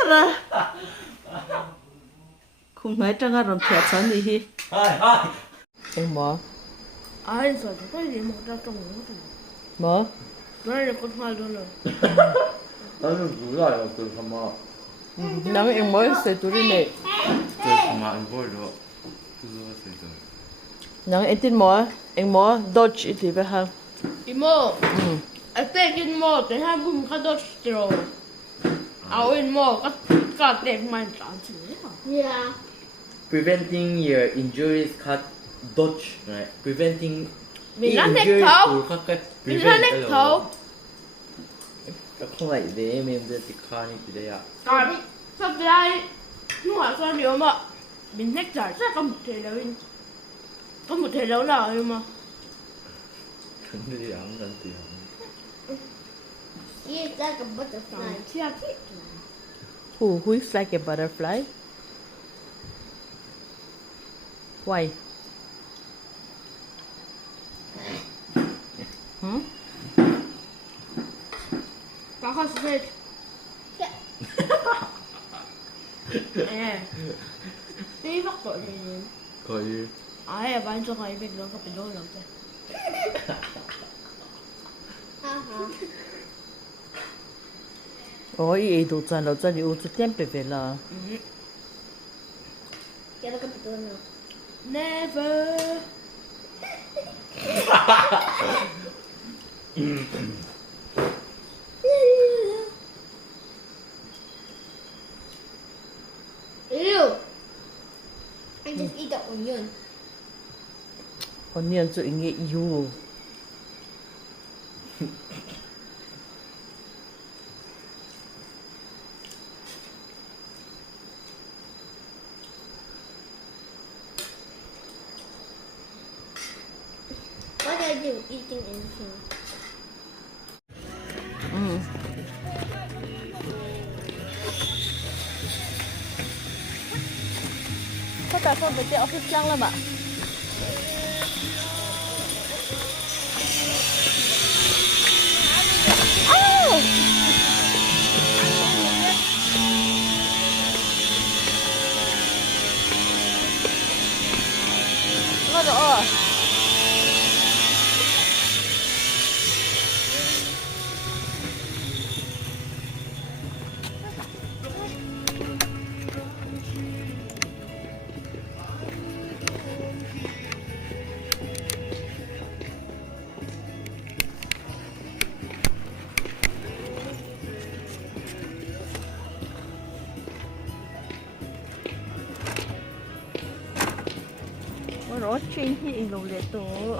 Sara. Kung ngay trăng rom thiệt sao đi. Em bỏ. Ai sợ cái gì một ra trong ngủ rồi. Bỏ. Nói là con hai luôn rồi. 나는 몰라요 그 가마 Nắng em mới sẽ tụi đi này. 그 가마 안 보여 그거 있어 Nắng em tin mỏ. Em mỏ Dodge thì phải không? 이모. Atekin mo, te ha bum ka dot stro. Awin mo ka tek man chance. Yeah. preventing your injuries cut dodge right preventing Mình nói nét thấu. Mình nói nét thấu. không phải để mình đưa thì khai thì đấy ạ Còn sắp đây nhưng mà sao điều mà mình thích giải rất có một thể đấu có một thể đấu nào nhưng mà 근데 안 간대요 It's like a butterfly. chia thích Who is like a butterfly? Why? Hmm? có khó xử tí bắt tội gì 거의 ai là bạn cho người biết luôn có bị đôi lần chứ Ôi, ý đồ chân là chân yếu chút tiền về là. Kaya nakapito na. never Ew! I just eat the onion. Onion cho ý nghĩa yêu. What do I do eating anything? Có tại sao phải chạy office lang lắm ạ? Ngon rồi. Rõ trên thì lù lệ tổ.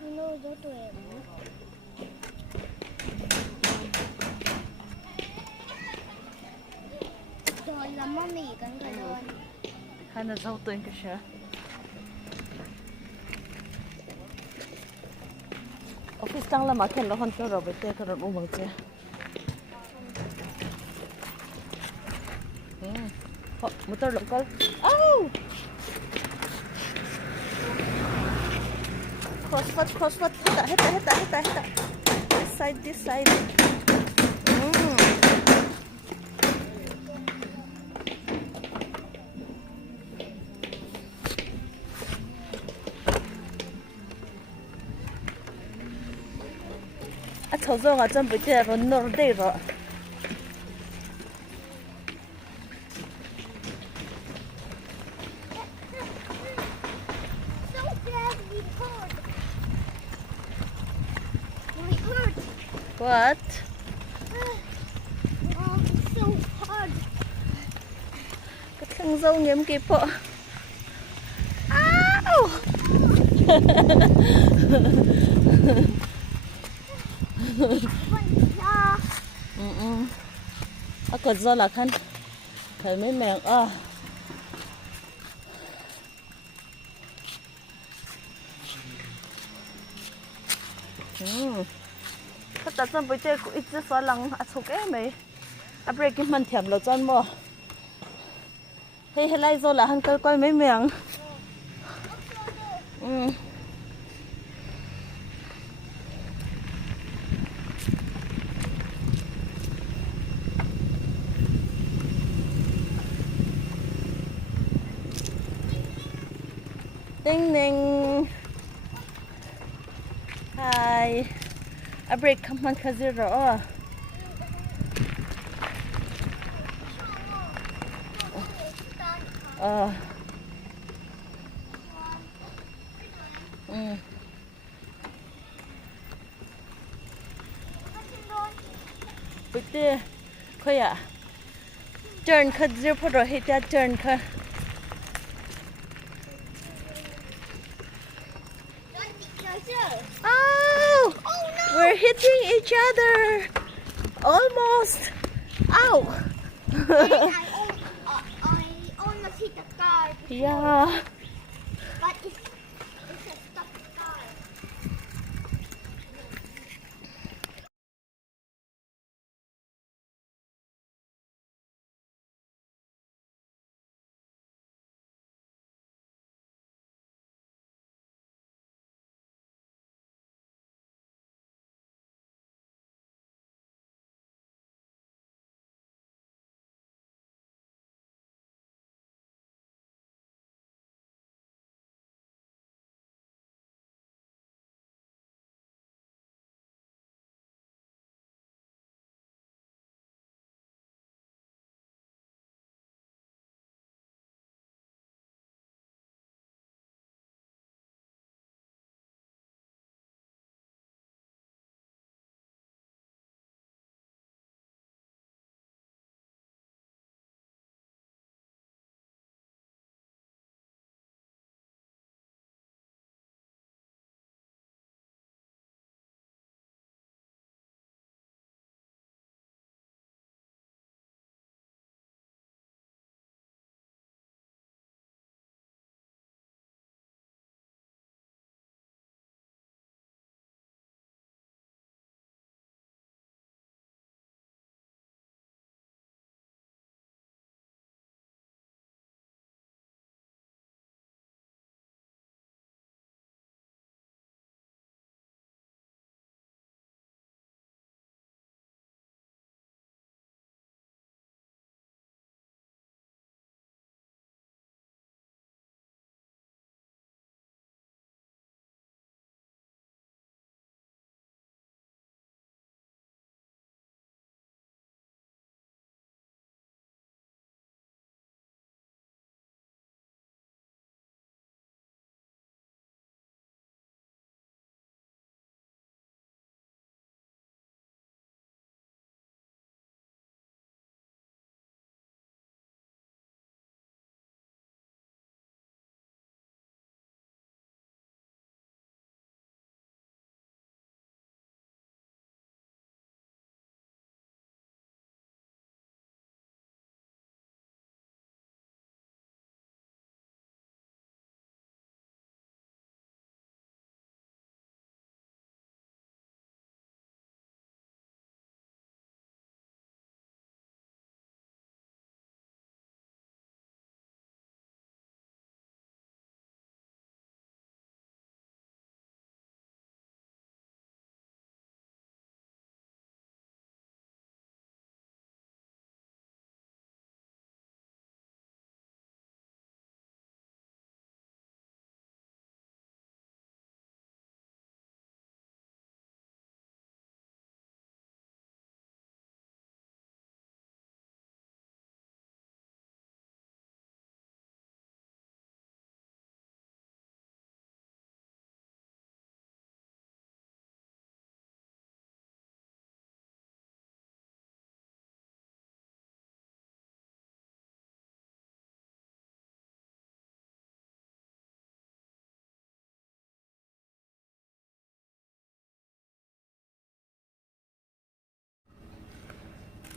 Hello, dito eh. Rồi là mommy cần phải luôn. Hana zau to in ka siya. Office lang lama ken lo hon ko robot te ko ron umang che. Ho, motor lokal. Oh! Crossword. Hita. This side. À, thầu dâu à, chân bữa tiệc rồi nở đây rồi. So badly hurt. My hurt. What? Oh, it's so hard. Cái thằng dâu nhém kịp ạ. Ow! Ja. Ako zola kan. Thầy mấy mèoถ้าตัดส้นไปเจอกูอีกจะสลังอาสุกไหมอัปเรกิมันแถมเราจนบ่เฮ้ยไล่โซล่ะฮันก็ก้อยไม่เมียงติ้งนิ่งไฮอัปเรกคำมันคาซิโร่ไปเต้ค่อยอ่ะเจินค่ะเดี๋ยวพอเราให้จะเจินค่ะ Don't be closer. Oh, we're hitting each other. Almost. Ow. I almost hit the car. Yeah. But it's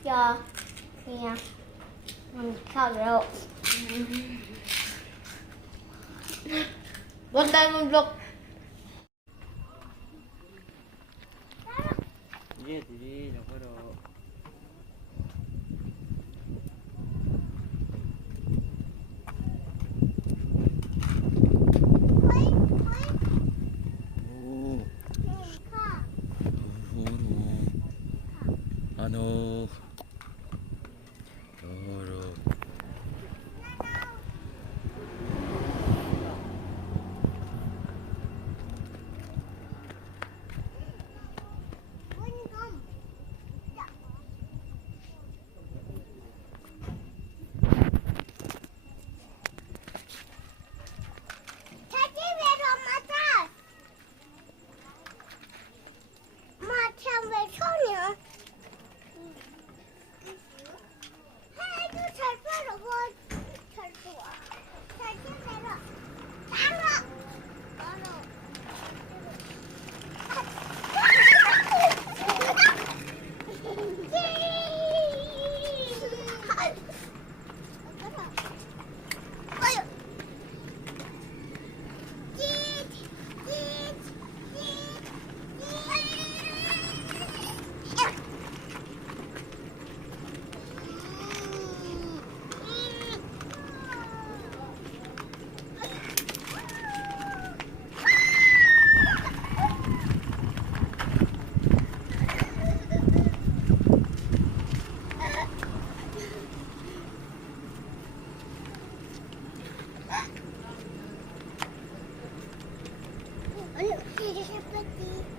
Ja. Ja. Man kallar det. One diamond block. 이게 되지 저거로. 오. 아노. 요로.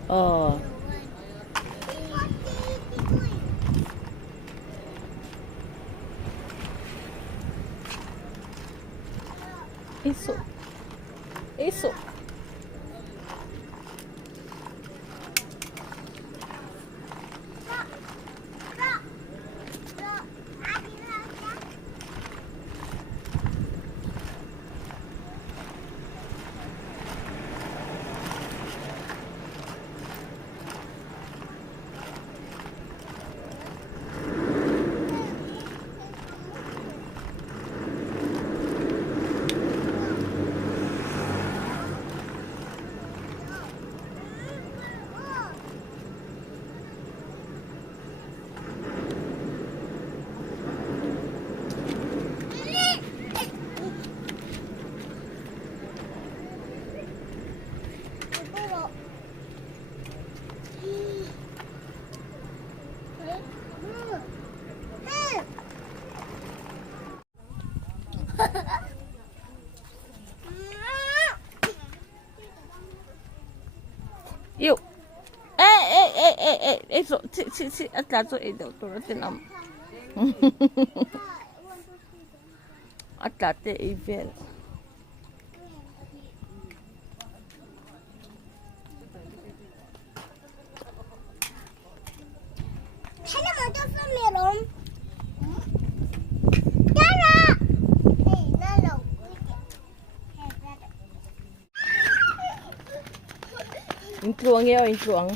어. 있어. 있어. Yêu. Ê, rồi, chị, là rồi, đâu, tôi nó tên ông. Là tên ý viên. Intruang yun, intruang.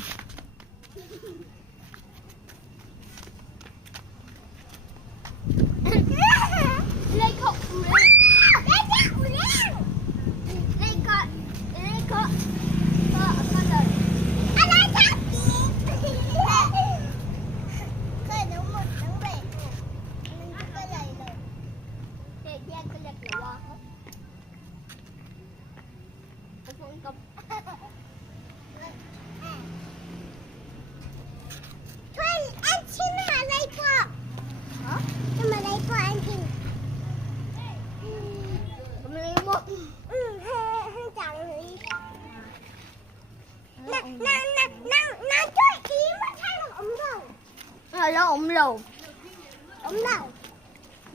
Ổng lầu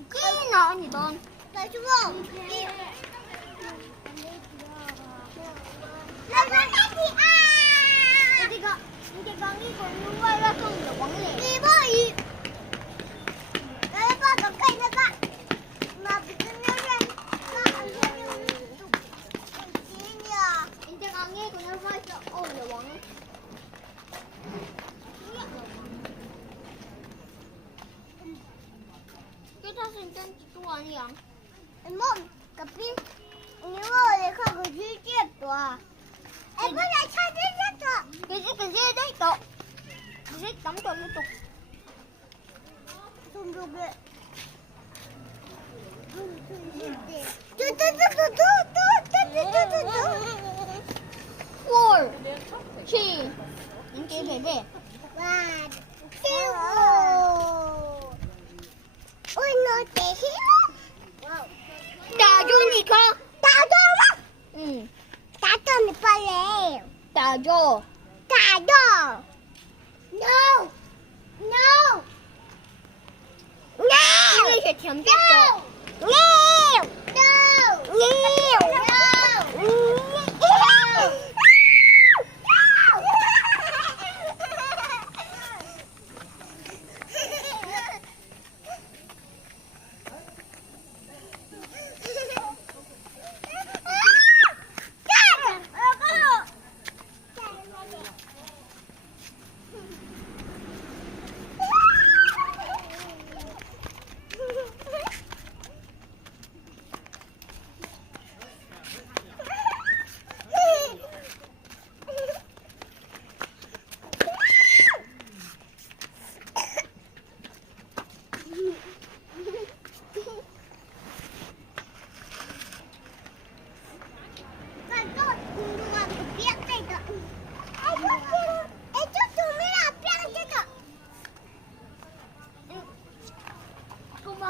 cái nó gì con lại chú không lại con cái gì à thì con đi con luôn quay ra không được quăng liền đi bơi đấy ba con cây nó bạn mà bị nó nhớ lên nó ăn theo như chỉ nhờ anh con nghe con nó quay cho ôi là quăng 또 아니야. 엄마, 커피. 이거 내가 그 주제였다. 애벌레 찾으셨어. 그지 됐어. 그지 남도 없는 또. 손목에. Four, three, okay, baby. 1, 2. Ôi, nó té hết. 따주니까. 따줘. 응. 따줘니 빨리. 따줘. 따줘. No. No. No. 이거 이제 잠겼어. No. No. No. No.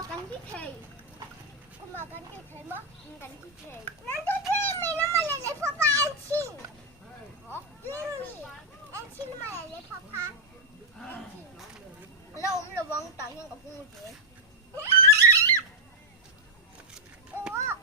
Cắn cái thầy. Cô mà cắn cái thầy mất, cắn cái thầy. Nó tôi dream mày nó mà lại lấy papa ăn xin. Hả? Dream ăn xin mà lại lấy papa. Lâu ông là vâng tự nhiên gặp con chuyện. Ủa?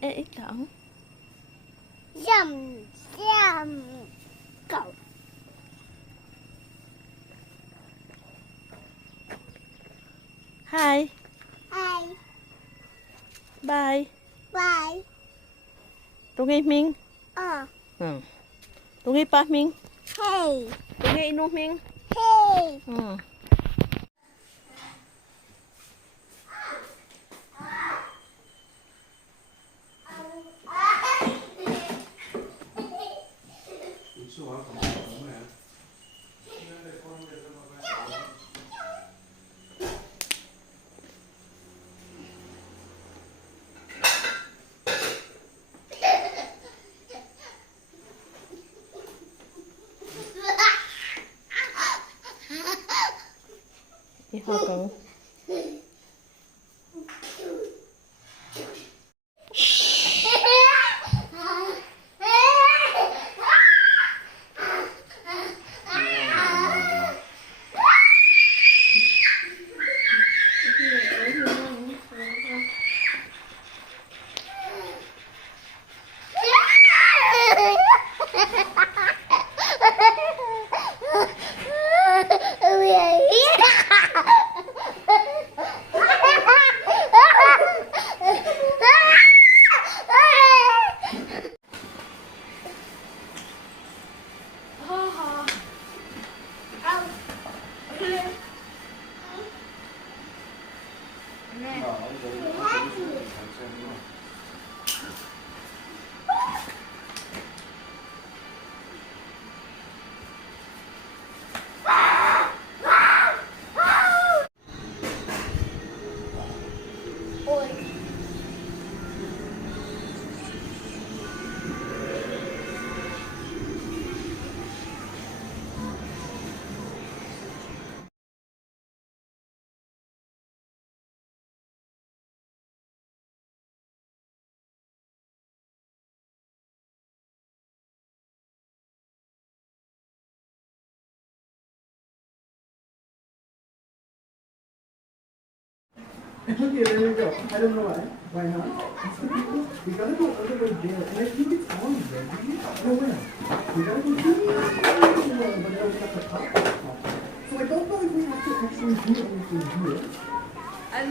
Ê, ít lỏng. Dầm, cậu. Hi. Hi. Bye. Bye. Tụi nghe Minh. Ừ. Tụi nghe ba Minh. Hey. Tụi nghe Inu Minh. Hey. Đi hoa cậu. Okay, there you go. I don't know why. Why not? We gotta go all the way there. And I think it's on there. Did you? No, where? We gotta go to but then we have to top. So I don't know if we have to actually do anything here. And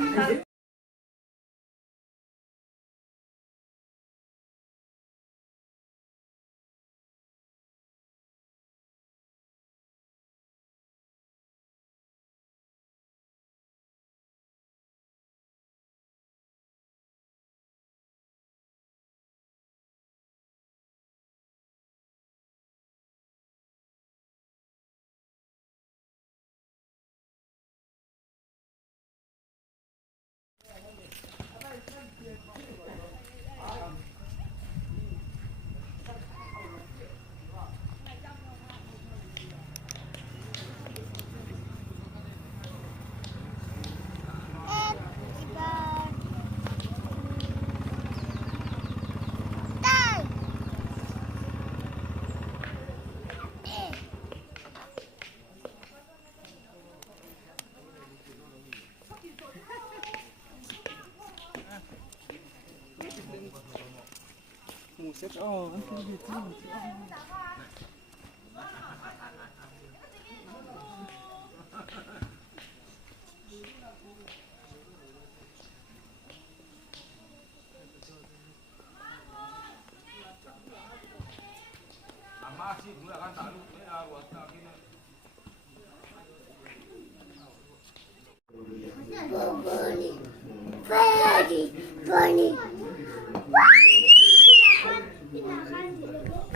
Bunny.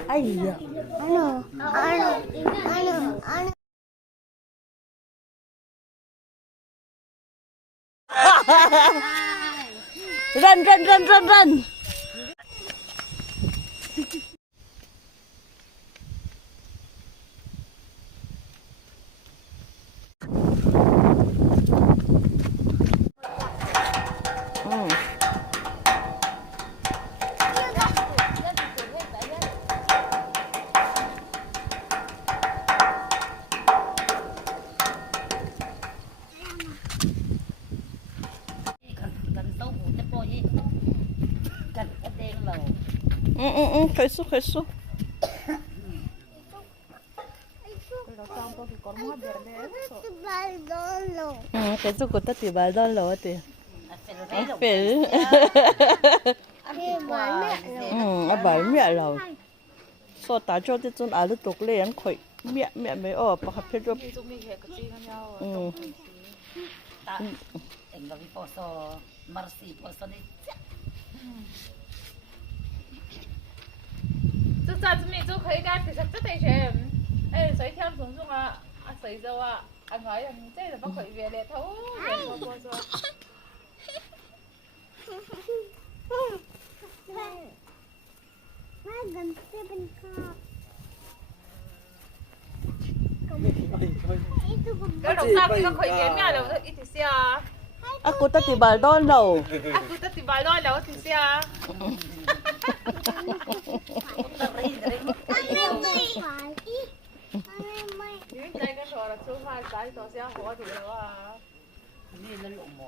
Ayya. Ano? Run. Khởi xúc. Cái xúc của ta thì bà đón lẩu thì. Phải. Bà mẹ lẩu. So ta cho cái chân ăn được tục lên khởi mẹ mấy ở bà học hết rồi. Tengo mi poso marci poso ni.这咋子没做可以干，其实这得钱，哎，谁听从中啊，谁就啊，我人这就不可以约咧，头人说说。cái đồng sao cái khởi kiến nhà đâu ít thì xe à? Aku tadi baldon lẩu. Aku tadi balon đâu thì xe à? Những cái trò là số 5 cái trò xe hóa thì đó à. Ni là lụ mò.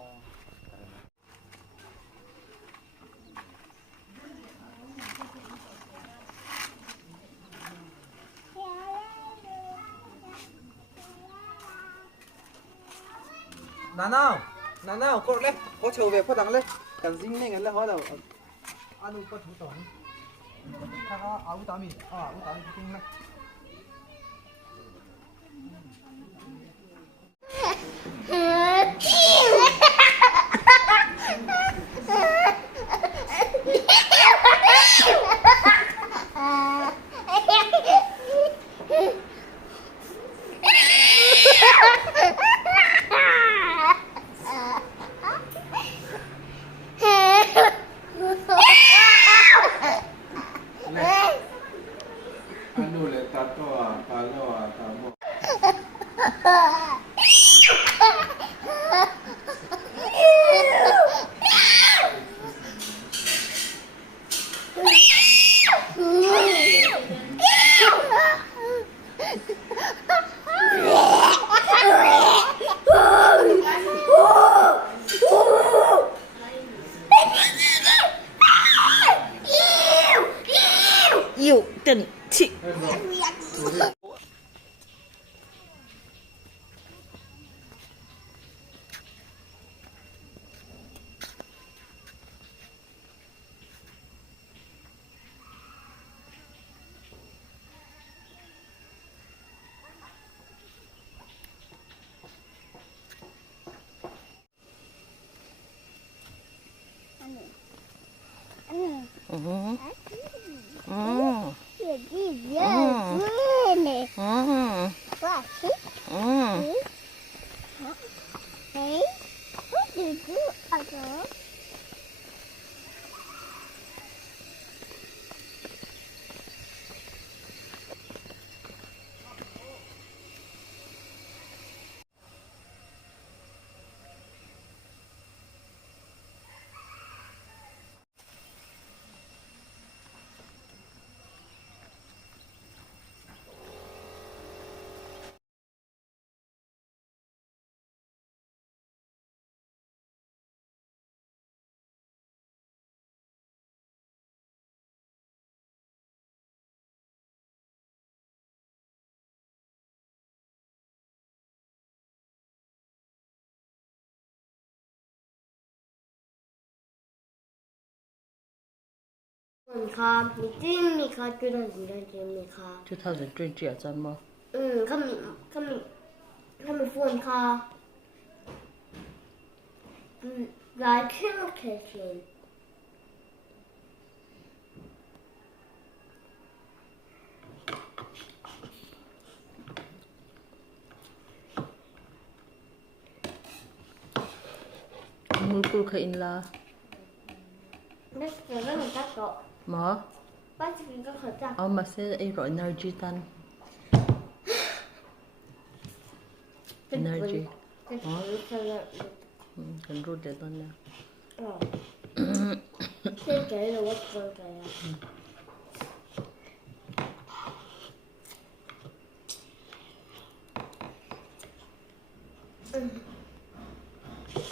nào cô lên có chiều về phát đắng lên càng dính lên cái là hóa đầu ăn có thủ tổng ta có áo tắm mình áo tắm mình kinh này 6.7 Jadi dia ni. Wah, hey, what did you do?ครับมีจิ้มมีค่ะจุดนั้นจุดนั้นจิ้มมีค่ะ2020真么เขามีฝนค่ะหลายเครื่องแข่งขัน mulkul ka in la นั่นคือเรื่องของการเกาะ ma ป้าจะกินก็ขอจับ เอามาเซไอro energy tan energy จะถือเธอ kan ru de ton na อ๋อเชื่อใจหรือว่าเชื่อใจอ่ะ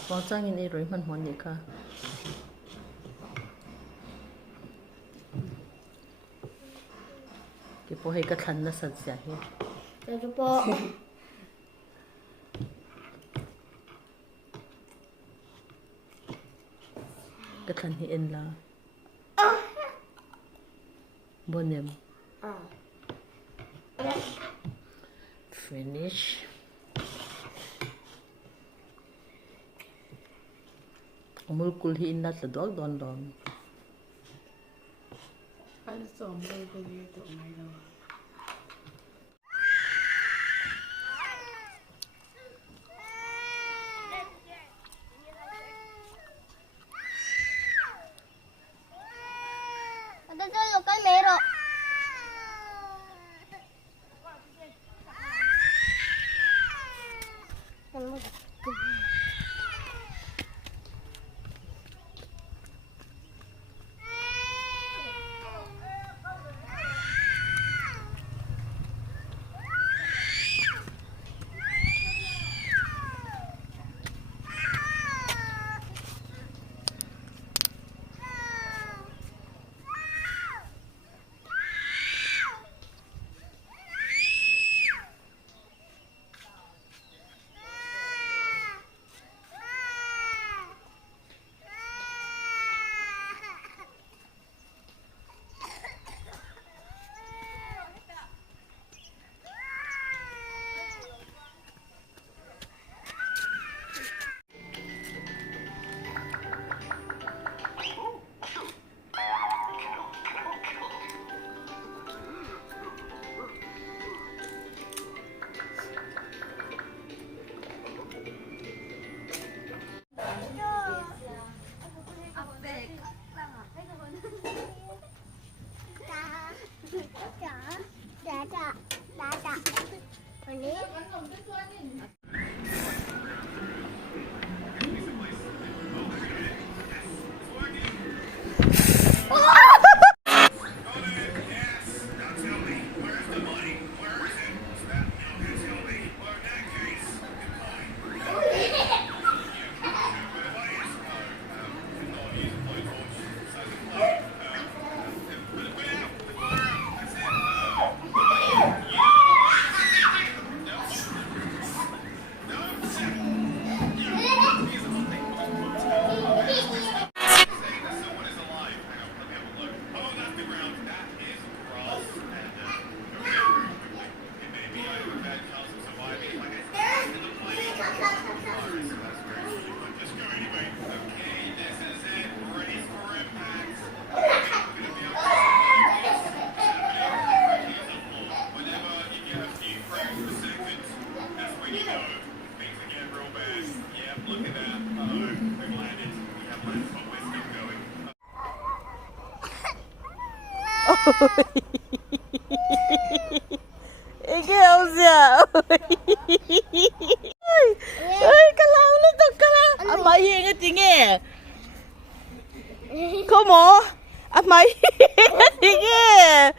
wa chang in ai roi man hon ni ka ke po he ka than na sat sia he แต่เฉพาะ ka than hi en la bonem อ่า finish mulkul hi in la tla dog don don อันสองเลยก็เยอะตัวไหนเรา Ada solo kay Mero. Ikaw siya. Ay, kalaw na to, kalaw. Amay, ingat ingay. Como? Amay, ingat ingay.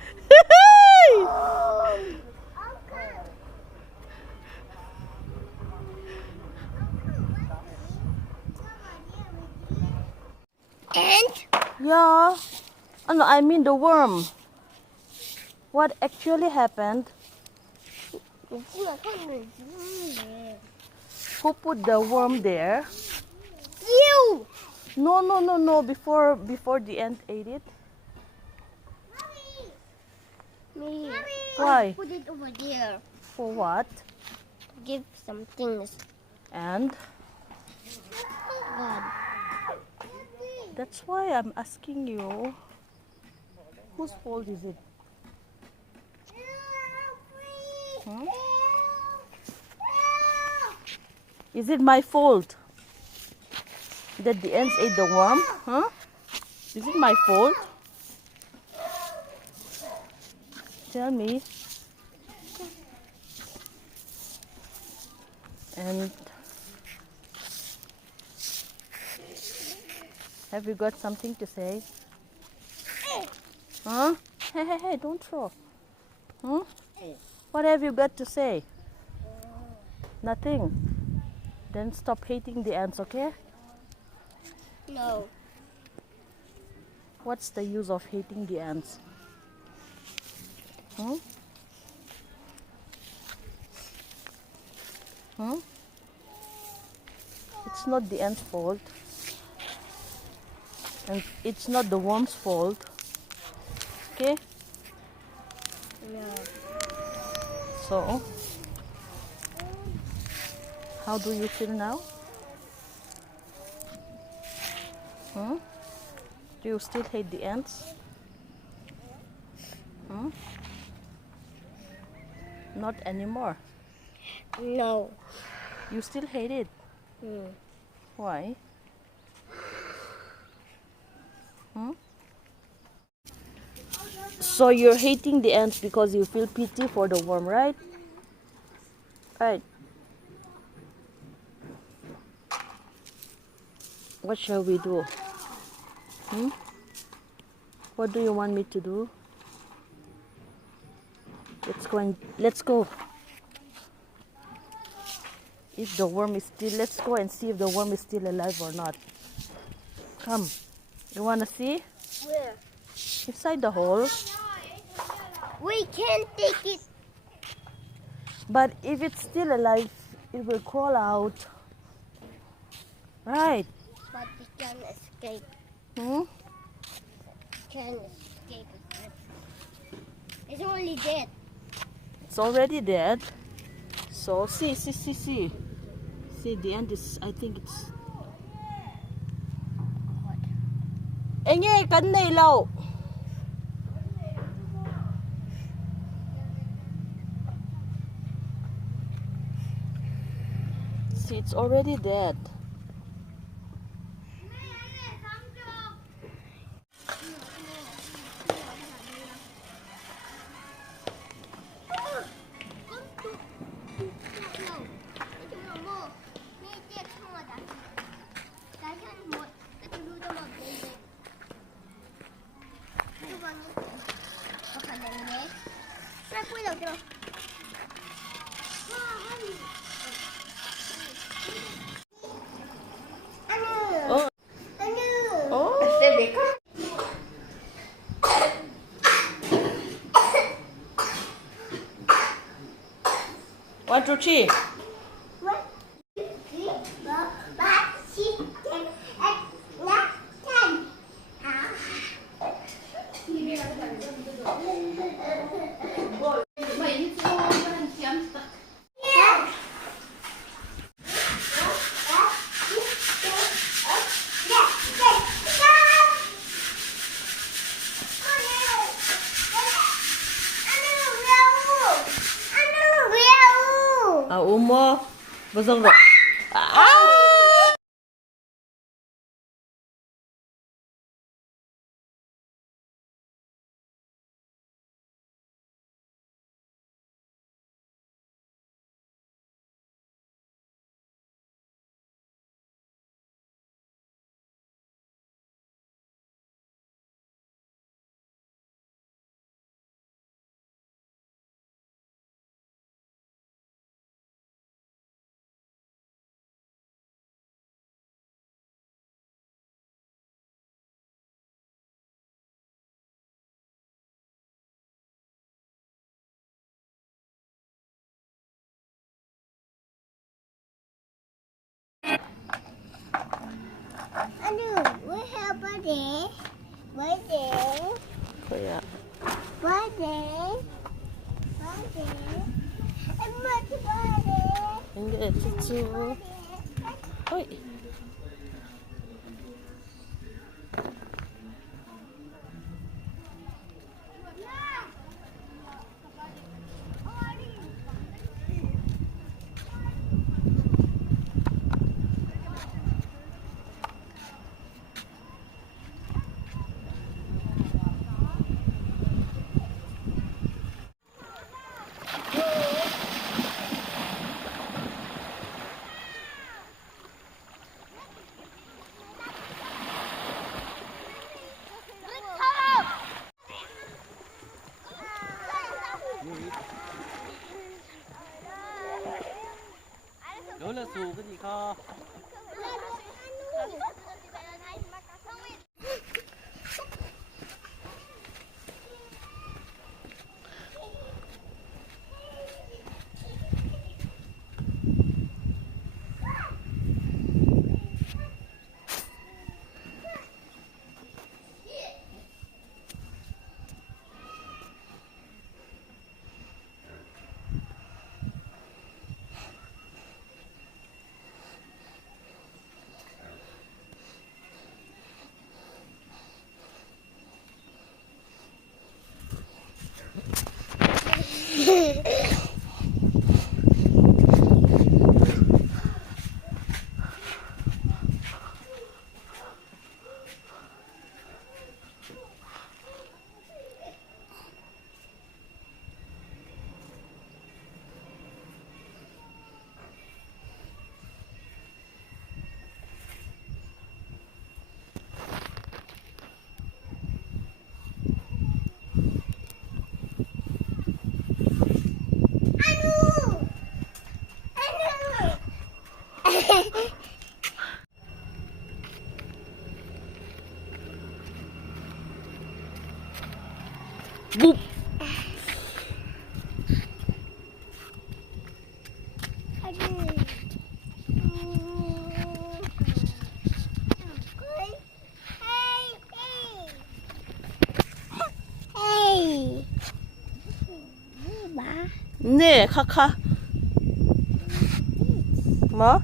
And Yeah. No, I mean the worm. What actually happened? Who put the worm there? you. No. Before the ant ate it. Me. Why? Put it over there. For what? Give some things. And God. that's why I'm asking you. Whose fault is it? Hmm? Is it my fault that the ants ate the worm? Huh? Is it my fault? Tell me. And have you got something to say? Huh? Hey, don't throw. Huh? What have you got to say? Nothing. Then stop hating the ants, okay? No. What's the use of hating the ants? Hmm? Hmm? It's not the ant's fault. And it's not the worm's fault. Okay? No. So, how do you feel now? Hmm? Do you still hate the ants? Hmm? Not anymore. No. You still hate it. Hmm. Why? Hmm? So you're hating the ants because you feel pity for the worm, right? Right. What shall we do? Hmm? What do you want me to do? Let's go. If the worm is still, let's go and see if the worm is still alive or not. Come. You wanna see? Where? Inside the hole. We can't take it. But if it's still alive, it will crawl out. Right. But we can escape. Hmm? Can escape it. It's only dead. It's already dead. So see. See, the end is, I think it's... Enye, kan na ilaw. See, it's already dead. Oh. Oh. One, two, three. Umo. Basang ro. Kaya. Hindi, chuchu. Uy. Đó là dù cái gì kho. Boop. 네, 카카. 뭐?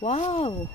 와우.